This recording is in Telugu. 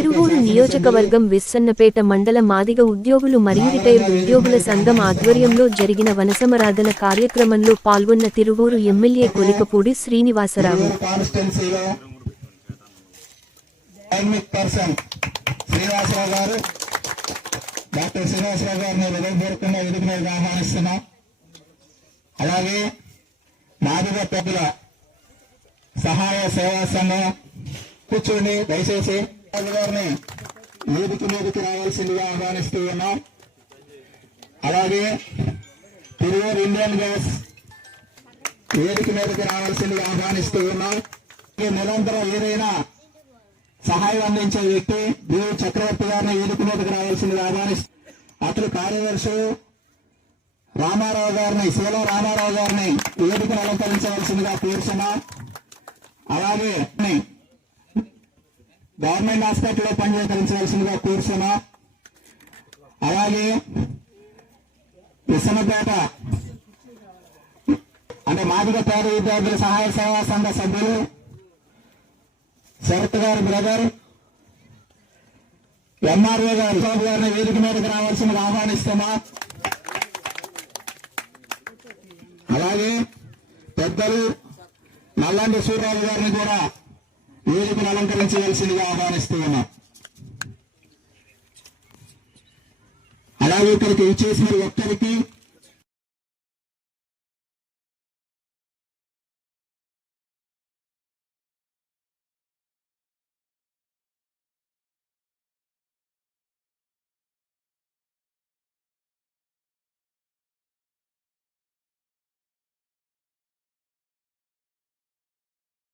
తిరువూరు నియోజకవర్గం విస్సన్నపేట మండల మాదిగ ఉద్యోగులు మరియు రిటైర్డ్ ఉద్యోగుల సంఘం ఆధ్వర్యంలో జరిగిన వనసమరాధన కార్యక్రమంలో పాల్గొన్న తిరువూరు ఎమ్మెల్యే కొలికపూడి శ్రీనివాసరావు. అలాగే మాదిగ పెద్దల సహాయ సేవా సంఘం కూర్చొని దయచేసి గారిని మీదికి రావాల్సిందిగా ఆహ్వానిస్తూ ఉన్నాం. అలాగే తిరువూరు ఇండియన్ గ్యాస్ వేదిక మీదకి రావాల్సిందిగా ఆహ్వానిస్తూ ఉన్నాం. నిరంతరం ఏదైనా సహాయం అందించే వ్యక్తి దేవు చక్రవర్తి గారిని వేదిక మీదకి రావాల్సిందిగా ఆహ్వానిస్తూ అతడు కార్యదర్శి రామారావు గారిని శీలం రామారావు గారిని వేదికను అలంకరించవలసిందిగా కోరుతున్నాం. అలాగే గవర్నమెంట్ హాస్పిటల్లో పనిచేయించవలసిందిగా కోరుతున్నాం. అలాగే విస్సన్నపేట అంటే మాదిగ పేద విద్యార్థుల సహాయ సేవా సంఘ సభ్యులు శరత్ గారి బ్రదర్ ఎంఆర్ఓ గారిని వేదిక మీదకి రావాల్సిందిగా ఆహ్వానిస్తున్నాం. అలాగే పెద్దలు నల్లంటి సూర్యరాజు గారిని కూడా వేదికను అలంకరించవలసిందిగా ఆహ్వానిస్తూ ఉన్నాం. అలాగే ఇక్కడికి ఇచ్చేసిన ఒక్కరికి